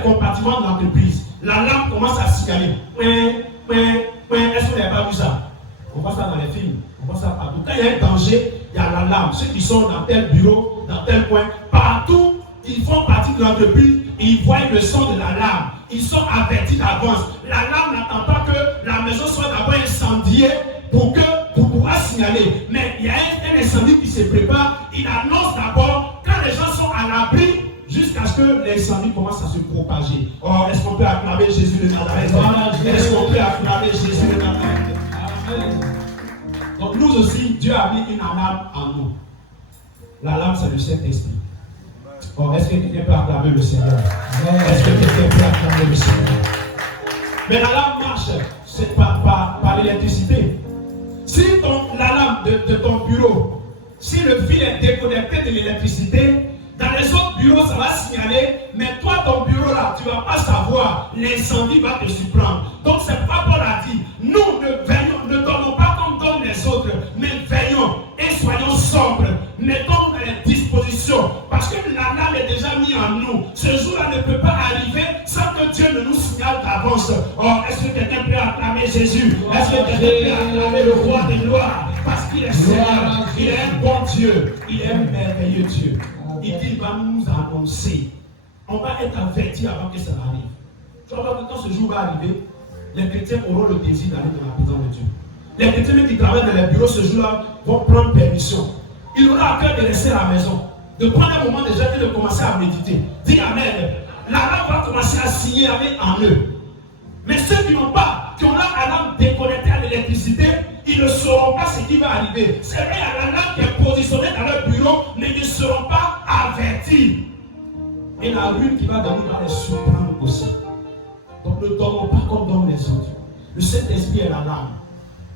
compartiments de l'entreprise. L'alarme commence à signaler. Est-ce que vous n'avez pas vu ça? On voit ça dans les films, on voit ça partout. Quand il y a un danger, il y a l'alarme. Ceux qui sont dans tel bureau, dans tel coin, partout, ils font partie de l'entreprise et ils voient le son de l'alarme. Ils sont avertis d'avance. L'alarme n'attend pas que la maison soit d'abord incendiée pour pouvoir signaler. Mais il y a un incendie qui se prépare. Il annonce d'abord quand les gens sont à l'abri jusqu'à ce que l'incendie commence à se propager. Oh, est-ce qu'on peut acclamer Jésus de Nazareth? Est-ce qu'on peut acclamer Jésus de Nazareth? Donc nous aussi, Dieu a mis une alarme en nous. L'alarme, c'est le Saint-Esprit. Oh, est-ce que quelqu'un peut acclamer le Seigneur? Est-ce que quelqu'un peut acclamer le Seigneur? Mais l'alarme marche, c'est par l'électricité. Si l'alarme de ton bureau, si le fil est déconnecté de l'électricité, dans les autres bureaux, ça va signaler, mais toi, ton bureau là, tu ne vas pas savoir, l'incendie va te surprendre. Donc, c'est pas Paul a dit, nous ne dormons pas comme dorment les autres, mais veillons et soyons sobres. Mettons dans les dispositions, parce que l'alarme est déjà mise en nous. Ce jour-là ne peut pas arriver sans que Dieu ne nous signale d'avance. Oh, est-ce que quelqu'un peut acclamer Jésus? Est-ce que quelqu'un peut acclamer le roi des gloires? Parce qu'il est Seigneur, il est un bon Dieu, il est un merveilleux Dieu. Il dit, il va nous annoncer. On va être avertis avant que ça arrive. Tu vas voir que quand ce jour va arriver, les chrétiens auront le désir d'aller dans la présence de Dieu. Les chrétiens même qui travaillent dans les bureaux ce jour-là vont prendre permission. Il aura à cœur de rester à la maison, de prendre un moment déjà et de commencer à méditer. Dis Amen. L'alarme va commencer à signer en eux. Mais ceux qui n'ont pas, qui ont leur alarme déconnectée à l'électricité, ils ne sauront pas ce qui va arriver. C'est vrai, il y a l'alarme qui est positionnée dans leur bureau, mais ils ne seront pas avertis. Et la lune qui va venir va les surprendre aussi. Donc ne dormons pas comme dorment les autres. Le Saint-Esprit est l'alarme.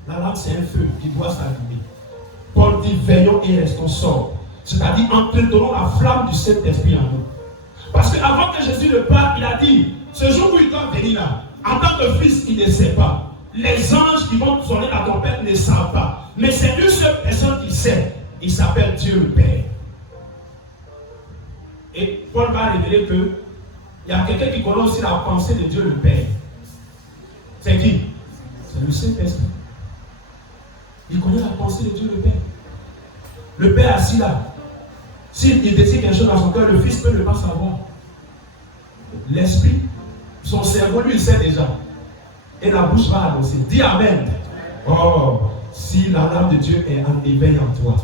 L'alarme, c'est un feu qui doit s'allumer. Paul dit, veillons et restons sobres. C'est-à-dire, entretenons la flamme du Saint-Esprit en nous. Parce qu'avant que Jésus ne parte, il a dit, ce jour où il doit venir là, en tant que fils, il ne sait pas. Les anges qui vont sonner la trompette ne savent pas. Mais c'est une seule personne qui sait. Il s'appelle Dieu le Père. Et Paul va révéler que il y a quelqu'un qui connaît aussi la pensée de Dieu le Père. C'est qui? C'est le Saint-Esprit. Il connaît la pensée de Dieu le Père. Le Père assis là. S'il décide quelque chose dans son cœur, le Fils peut ne pas savoir. L'Esprit, son cerveau, lui, il sait déjà. Et la bouche va annoncer. Dis Amen. Oh, si l'alarme de Dieu est en éveil en toi,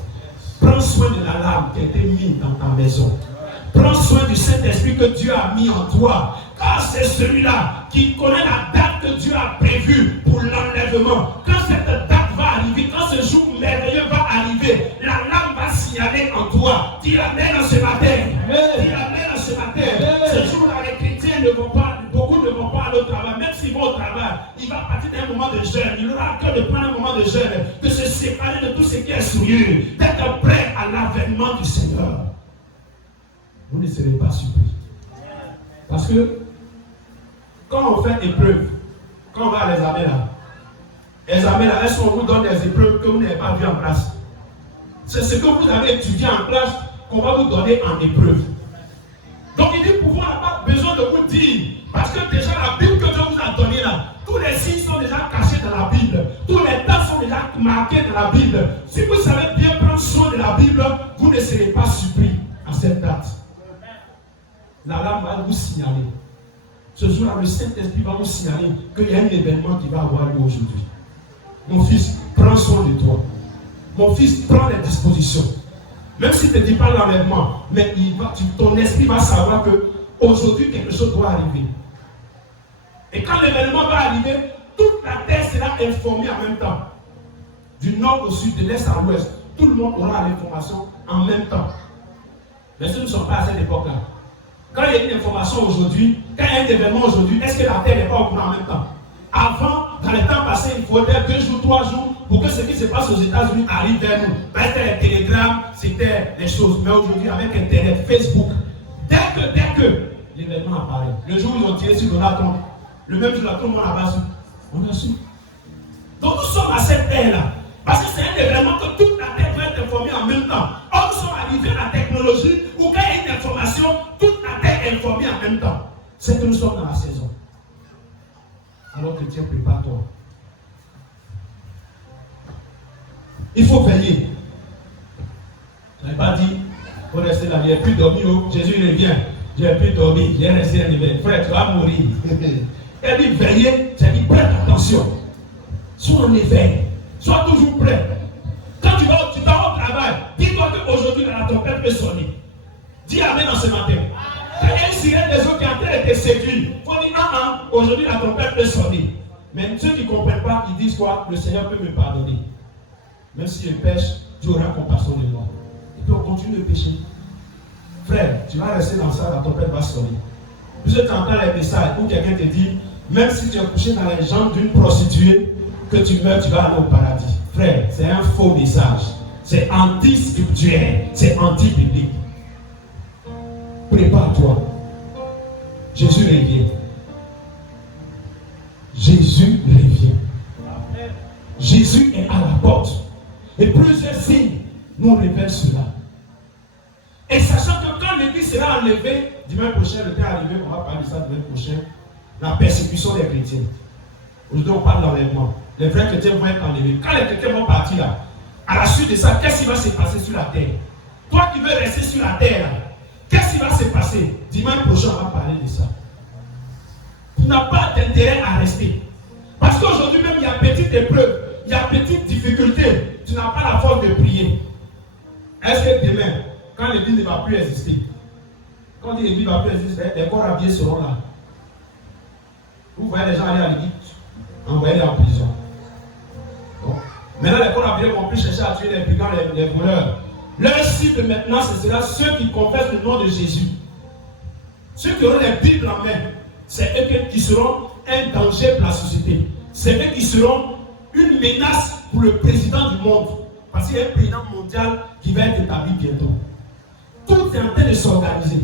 prends soin de l'alarme qui a été mise dans ta maison. Prends soin du Saint-Esprit que Dieu a mis en toi. Car c'est celui-là qui connaît la date que Dieu a prévue pour l'enlèvement. Quand cette date va arriver, quand ce jour merveilleux va arriver, l'alarme va signaler en toi. Dis Amen en ce matin. Dis Amen en ce matin. Ce jour-là, les chrétiens ne vont pas, beaucoup ne vont pas aller au travail. Même s'ils vont au travail, il va partir d'un moment de jeûne. Il aura à cœur de prendre un moment de jeûne, de se séparer de tout ce qui est souillé, d'être prêt à l'avènement du Seigneur. Vous ne serez pas surpris. Parce que quand on fait épreuve, quand on va à l'examen là, est-ce qu'on vous donne des épreuves que vous n'avez pas vues en classe? C'est ce que vous avez étudié en classe qu'on va vous donner en épreuve. Donc il dit, pouvoir n'a pas besoin de vous dire, parce que déjà la Bible que Dieu vous a donnée là, tous les signes sont déjà cachés dans la Bible, tous les temps sont déjà marqués dans la Bible. Si vous savez bien prendre soin de la Bible, vous ne serez pas surpris à cette date. L'alarme va vous signaler. Ce jour-là, le Saint-Esprit va nous signaler qu'il y a un événement qui va avoir lieu aujourd'hui. Mon fils, prends soin de toi. Mon fils, prends les dispositions. Même si tu ne dis pas l'enlèvement, mais ton esprit va savoir qu'aujourd'hui, quelque chose doit arriver. Et quand l'événement va arriver, toute la terre sera informée en même temps. Du nord au sud, de l'est à l'ouest. Tout le monde aura l'information en même temps. Mais ce ne sont pas à cette époque-là. Quand il y a une information aujourd'hui, quand il y a un événement aujourd'hui, est-ce que la terre n'est pas au courant en même temps? Avant, dans les temps passés, il faudrait 2 jours, 3 jours pour que ce qui se passe aux États-Unis arrive vers nous. C'était les télégrammes, c'était les choses. Mais aujourd'hui, avec Internet, Facebook, dès que l'événement apparaît, le jour où ils ont tiré sur Donald Trump, le même jour, tout le monde a pas su. On a su. Donc nous sommes à cette ère-là. Parce que c'est un événement que toute la terre doit être informée en même temps. Or, nous sommes arrivés à la technologie où quand il y a une information, toute la terre est informée en même temps. C'est que nous sommes dans la saison. Alors que Dieu, prépare-toi. Il faut veiller. Je n'ai pas dit, il faut rester là, il n'y a plus dormi. Jésus il revient. Je n'ai plus dormi, j'ai resté un éveil. Frère, tu vas mourir. Elle dit veiller, c'est dit prête attention. Sois en éveil. Sois toujours prêt. Quand tu vas au travail, dis-toi qu'aujourd'hui la trompette peut sonner. Dis amen dans ce matin. Quand il y a une sirène des eaux qui est en train de te séduire, il faut dire aujourd'hui la trompette peut sonner. Mais ceux qui ne comprennent pas, ils disent quoi? Le Seigneur peut me pardonner. Même si je pêche, tu auras compassion de moi. Et puis on continue de pécher. Frère, tu vas rester dans ça, la trompette va sonner. Puis tu entends les messages où quelqu'un te dit, même si tu es couché dans les jambes d'une prostituée, que tu meurs, tu vas aller au paradis. Frère, c'est un faux message. C'est anti-scriptuel. C'est anti-biblique. Prépare-toi. Jésus revient. Jésus revient. Jésus est à la porte. Et plusieurs signes nous révèlent cela. Et sachant que quand l'église sera enlevée, dimanche prochain, le temps est arrivé, on va parler de ça dimanche prochain, la persécution des chrétiens. Aujourd'hui, on parle d'enlèvement. Les vrais chrétiens vont être enlevés. Quand les chrétiens vont partir là, à la suite de ça, qu'est-ce qui va se passer sur la terre? Toi qui veux rester sur la terre là, qu'est-ce qui va se passer? Dimanche prochain, on va parler de ça. Tu n'as pas d'intérêt à rester. Parce qu'aujourd'hui même, il y a petite épreuve, il y a petite difficulté. Tu n'as pas la force de prier. Est-ce que demain, quand l'église ne va plus exister, quand l'église ne va plus exister, les corps habillés seront là. Vous voyez les gens aller à l'église, envoyer en prison. Bon. Maintenant, les corps habillés vont plus chercher à tuer les brigands, les voleurs. Leur cible maintenant, ce sera ceux qui confessent le nom de Jésus. Ceux qui auront les Bibles en main, c'est eux qui seront un danger pour la société. C'est eux qui seront une menace pour le président du monde. Parce qu'il y a un président mondial qui va être établi bientôt. Tout est en train de s'organiser.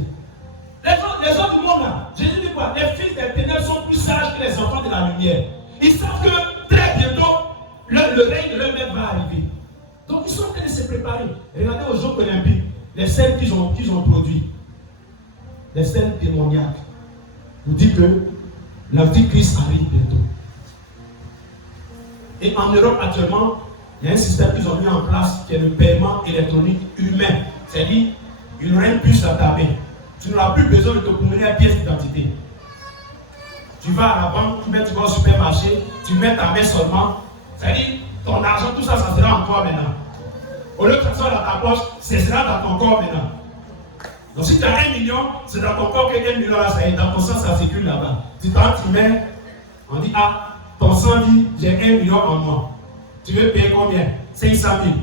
Les gens du monde là, Jésus dit quoi? Les fils des ténèbres sont plus sages que les enfants de la lumière. Ils savent que très bientôt, le règne de leur maître va arriver. Donc ils sont en train de se préparer. Regardez aux Jeux olympiques, les scènes qu'ils ont produites, les scènes démoniaques, nous dit que l'Antichrist arrive bientôt. Et en Europe actuellement, il y a un système qu'ils ont mis en place qui est le paiement électronique humain. C'est-à-dire, il aura une puce dans ta main. Tu n'auras plus besoin de te promener à pièce d'identité. Tu vas à la banque, tu vas au supermarché, tu mets ta main seulement. C'est-à-dire, ton argent, tout ça, ça sera en toi maintenant. Au lieu que ça soit dans ta poche, ce sera dans ton corps maintenant. Donc si tu as 1 million, c'est dans ton corps que 1 million là, ça est dans ton sang, ça circule là-bas. Tu mets, on dit, ton sang dit, j'ai 1 million en moi. Tu veux payer combien? 500 000.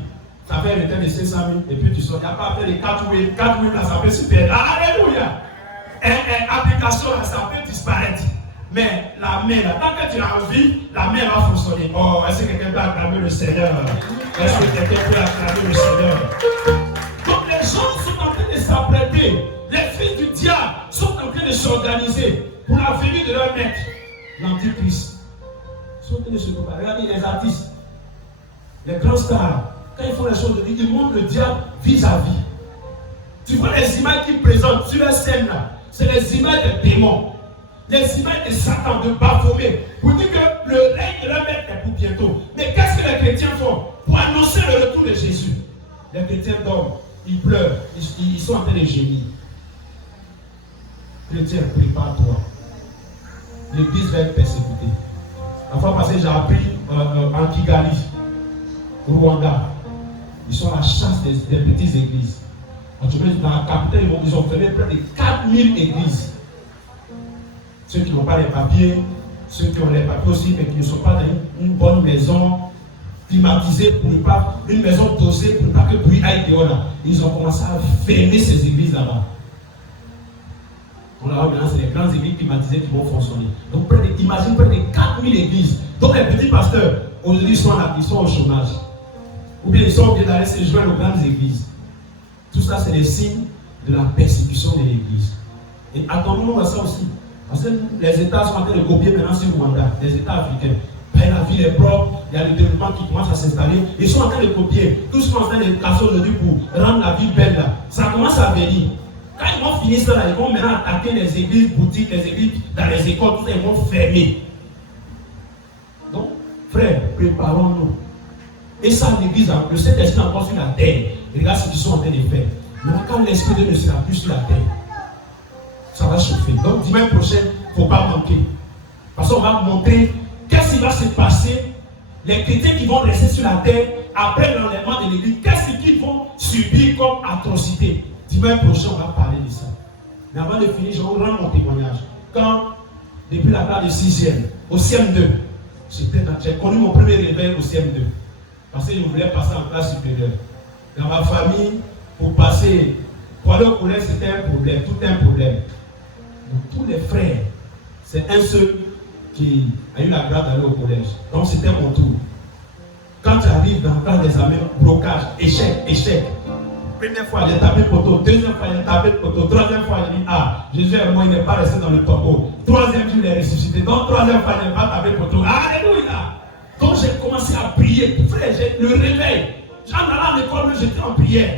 Ça fait le temps de 500 000 et puis tu sors. Il n'y a pas à faire les 4 000. 4 000 là, ça peut se perdre. Alléluia! Application là, ça peut disparaître. Mais la main là, tant que tu as envie, la main va fonctionner. Oh, est-ce que quelqu'un peut acclamer le Seigneur? Est-ce que quelqu'un peut acclamer le Seigneur? Donc les gens sont en train de s'apprêter. Les fils du diable sont en train de s'organiser pour la venue de leur maître, l'Antichrist. Ils sont en train de se préparer. Regardez les artistes, les grands stars. Quand ils font les choses, ils montrent le diable vis-à-vis. Tu vois les images qu'ils présentent sur la scène là, c'est les images des démons, les images de Satan, de Baphomet, pour dire que le règne de leur maître est pour bientôt. Mais qu'est-ce que les chrétiens font pour annoncer le retour de Jésus? Les chrétiens dorment, ils pleurent, ils sont en train de gémir. Chrétien, prépare-toi. l'église va être persécutée. La fois passée, j'ai appris en Kigali, au Rwanda, ils sont à la chasse des petites églises. Dans la capitale, ils ont fermé près de 4000 églises. Ceux qui n'ont pas les papiers, ceux qui ont les papiers aussi, mais qui ne sont pas dans une bonne maison, climatisée pour ne pas, une maison dosée pour ne pas que le bruit aille dehors là. Ils ont commencé à fermer ces églises là-bas. On a maintenant, c'est les grandes églises climatisées qui vont fonctionner. Donc, imagine près de 4000 églises. Donc, les petits pasteurs, aujourd'hui, ils sont au chômage. Ou bien ils sont obligés d'aller se joindre aux grandes églises. Tout ça, c'est des signes de la persécution de l'église. Et attendons-nous à ça aussi. Parce que les États sont en train de copier maintenant sur Rwanda, les États africains. La ville est propre, il y a le développement qui commence à s'installer. Ils sont en train de copier. Tous sont en train de casser aujourd'hui pour rendre la ville belle là. Ça commence à venir. Quand ils vont finir ça là, ils vont maintenant attaquer les églises, boutiques, les églises dans les écoles, tout ça, ils vont fermer. Donc, frères, préparons-nous. Et ça, l'église, le Saint-Esprit encore sur la terre. Et regarde ce qu'ils sont en train de faire. Maintenant, quand l'Esprit de Dieu ne sera plus sur la terre, ça va chauffer. Donc, dimanche prochain, il ne faut pas manquer. Parce qu'on va montrer qu'est-ce qui va se passer. Les chrétiens qui vont rester sur la terre après l'enlèvement de l'église, qu'est-ce qu'ils vont subir comme atrocité. Dimanche prochain, on va parler de ça. Mais avant de finir, je vais vous rendre mon témoignage. Quand, depuis la classe de 6e, au CM2, j'ai connu mon premier réveil au CM2. Parce que je voulais passer en classe supérieure. Dans ma famille, pour aller au collège, c'était un problème, tout un problème. Donc, tous les frères, c'est un seul qui a eu la grâce d'aller au collège. Donc, c'était mon tour. Quand tu arrives dans le classe d'examen, blocage, échec. Première fois, j'ai tapé le poteau. Deuxième fois, j'ai tapé le poteau. Troisième fois, j'ai dit, ah, Jésus et moi, il n'est pas resté dans le tombeau. Troisième jour, il est ressuscité. Donc, troisième fois, il n'est pas tapé le poteau. Alléluia! Donc, j'ai commencé à prier. Frère, j'ai le réveil. En allant à l'école, j'étais en prière.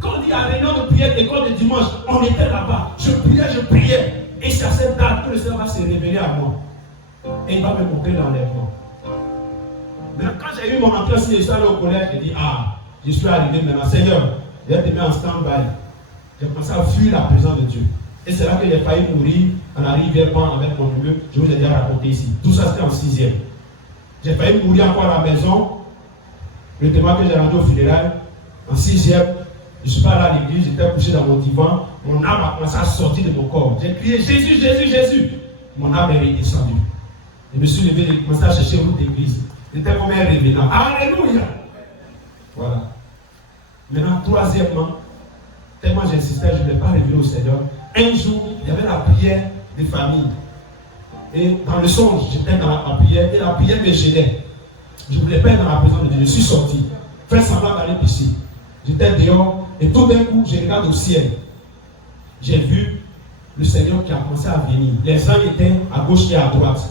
Quand on dit à la réunion de prière, l'école de dimanche, on était là-bas. Je priais. Et c'est à cette date que le Seigneur va se révéler à moi. Et il va me montrer l'enlèvement. Maintenant, quand j'ai eu mon entrée, si je suis allé au collège, j'ai dit, ah, je suis arrivé maintenant. Seigneur, j'ai été mis en stand-by. J'ai commencé à fuir la présence de Dieu. Et c'est là que j'ai failli mourir en la rivière avec mon neveu. Je vous ai déjà raconté ici. Tout ça, c'était en 6e. J'ai failli mourir encore à la maison. Le témoin que j'ai rendu au funérailles, en 6e, je ne suis pas allé à l'église, j'étais couché dans mon divan. Mon âme a commencé à sortir de mon corps. J'ai crié Jésus, Jésus, Jésus. Mon âme est redescendue. Je me suis levé et j'ai commencé à chercher route d'église. J'étais comme un révélant. Alléluia. Voilà. Maintenant, troisièmement, tellement j'insistais, je ne l'ai pas révélé au Seigneur. Un jour, il y avait la prière des familles. Et dans le songe, j'étais dans la prière et la prière me gênait. Je ne voulais pas être dans la présence de Dieu. Je suis sorti. Faire semblant d'aller pisser. J'étais dehors et tout d'un coup, je regarde au ciel. J'ai vu le Seigneur qui a commencé à venir. Les anges étaient à gauche et à droite.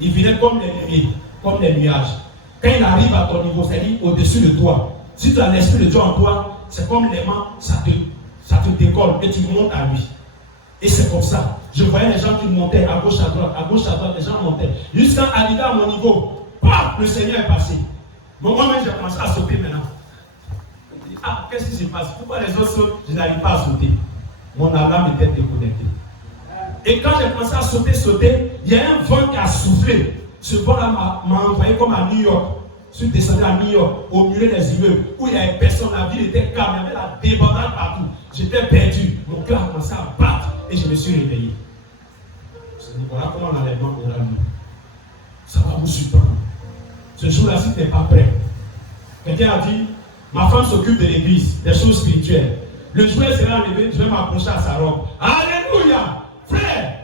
Ils venaient comme les nuées, comme les nuages. Quand il arrive à ton niveau, c'est-à-dire au-dessus de toi. Si tu as l'Esprit de Dieu en toi, c'est comme l'aimant, ça te décolle et tu montes à lui. Et c'est comme ça. Je voyais les gens qui montaient à gauche, à droite, les gens montaient. Jusqu'à arriver à mon niveau, paf, le Seigneur est passé. Moi-même, j'ai commencé à sauter maintenant. Je dis, ah, qu'est-ce qui se passe? Pourquoi les autres sautent? Je n'arrive pas à sauter. Mon alarme était déconnectée. Et quand j'ai commencé à sauter, il y a un vent qui a soufflé. Ce vent-là m'a envoyé comme à New York. Je suis descendu à New York, au milieu des immeubles, où il n'y avait personne, la ville était calme, il y avait la débandade partout. J'étais perdu. Mon cœur a commencé à battre et je me suis réveillé. Je me dis, voilà comment l'enlèvement aura lieu. Ça va vous surprendre. Ce jour-là, si tu n'es pas prêt, quelqu'un a dit, ma femme s'occupe de l'église, des choses spirituelles. Le jour où elle sera enlevée, je vais m'approcher à sa robe. Alléluia! Frère,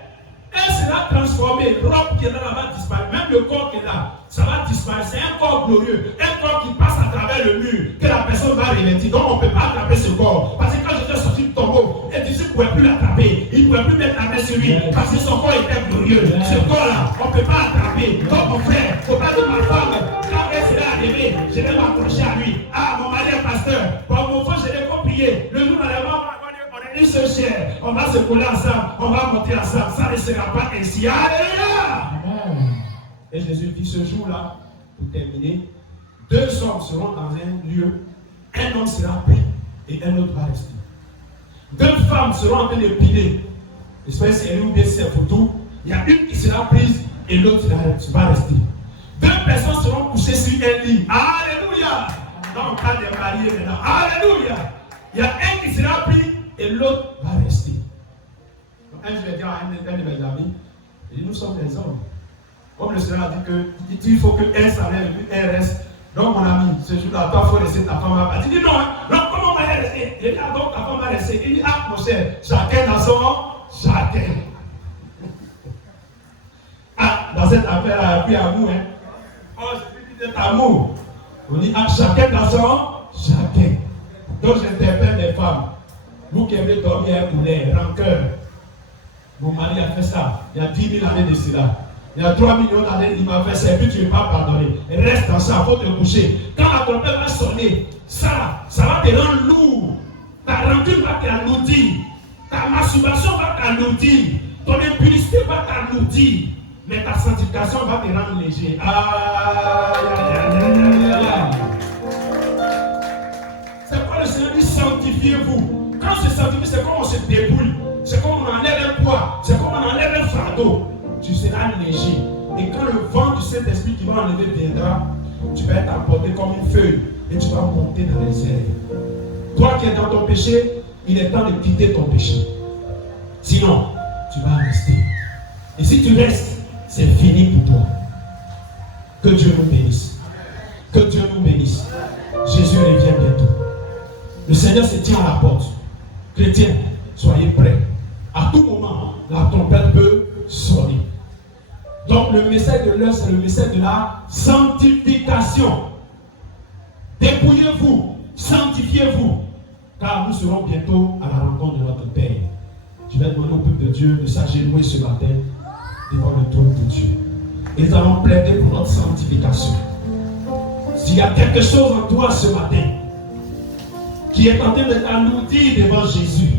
elle sera transformée. Robe qui est là va disparaître. Même le corps qui est là, ça va disparaître. C'est un corps glorieux. Un corps qui passe à travers le mur, que la personne va revêtir. Donc on ne peut pas attraper ce corps. Parce que quand j'étais sorti du tombeau, les disciples ne pouvaient plus l'attraper. Ils ne pouvaient plus mettre la main sur lui. Parce que son corps était glorieux. Ce corps-là, on ne peut pas attraper. Donc mon frère, il ne faut pas dire ma femme, quand elle sera arrivée, je vais m'accrocher à lui. Ah, mon mari est pasteur. Pour mon frère, je vais prier. Le jour d'enlèvement, une seule chair, on va se coller ensemble, on va monter ensemble, ça ne sera pas ainsi. Alléluia! Et Jésus dit ce jour-là, pour terminer, 2 hommes seront dans un lieu, un homme sera pris et un autre va rester. 2 femmes seront en train de piler. J'espère que c'est une ou bien c'est photo. Il y a une qui sera prise et l'autre va rester. Deux personnes seront couchées sur un lit. Alléluia. Dans le cas des mariés maintenant. Alléluia. Il y a un qui sera pris et l'autre va rester. Donc, un jour, je vais dire à un de mes amis, il dit, nous sommes des hommes. Comme le Seigneur a dit qu'il faut qu'un s'enlève et un reste. Donc, mon ami, ce jour-là, toi, il faut laisser ta femme à partir. Il dit non, non, comment on va rester? Il dit, ah, donc ta femme va rester. Il dit, ah, mon cher, chacun dans son chacun. Ah, dans cette affaire-là, il n'y a plus amour, hein. Oh, c'est plus cet amour. On dit, ah, chacun dans son chacun. Donc, j'interpelle les femmes. Vous qui aimez dormir un poulet, rancœur. Mon mari a fait ça. Il y a 10 000 années de cela. Il y a 3 millions d'années, il m'a fait ça et puis tu ne veux pas pardonner. Reste dans ça, il faut te coucher. Quand la trompette va sonner, ça va te rendre lourd. Ta rancune va t'alourdir. Ta masturbation va t'alourdir. Ton impudicité va t'alourdir. Mais ta sanctification va te rendre léger. C'est pourquoi le Seigneur dit sanctifiez-vous. Quand on se sanctifie, c'est comme on se débrouille. C'est comme on enlève un poids. C'est comme on enlève un fardeau. Tu seras léger. Et quand le vent du Saint-Esprit qui va enlever viendra, tu vas être emporté comme une feuille et tu vas monter dans les airs. Toi qui es dans ton péché, il est temps de quitter ton péché. Sinon, tu vas rester. Et si tu restes, c'est fini pour toi. Que Dieu nous bénisse. Que Dieu nous bénisse. Jésus revient bientôt. Le Seigneur se tient à la porte. Chrétiens, soyez prêts. À tout moment, la trompette peut sonner. Donc le message de l'heure, c'est le message de la sanctification. Dépouillez-vous, sanctifiez-vous, car nous serons bientôt à la rencontre de notre Père. Je vais demander au peuple de Dieu de s'agenouiller ce matin devant le trône de Dieu. Et nous allons plaider pour notre sanctification. S'il y a quelque chose en toi ce matin qui est en train de t'alourdir devant Jésus,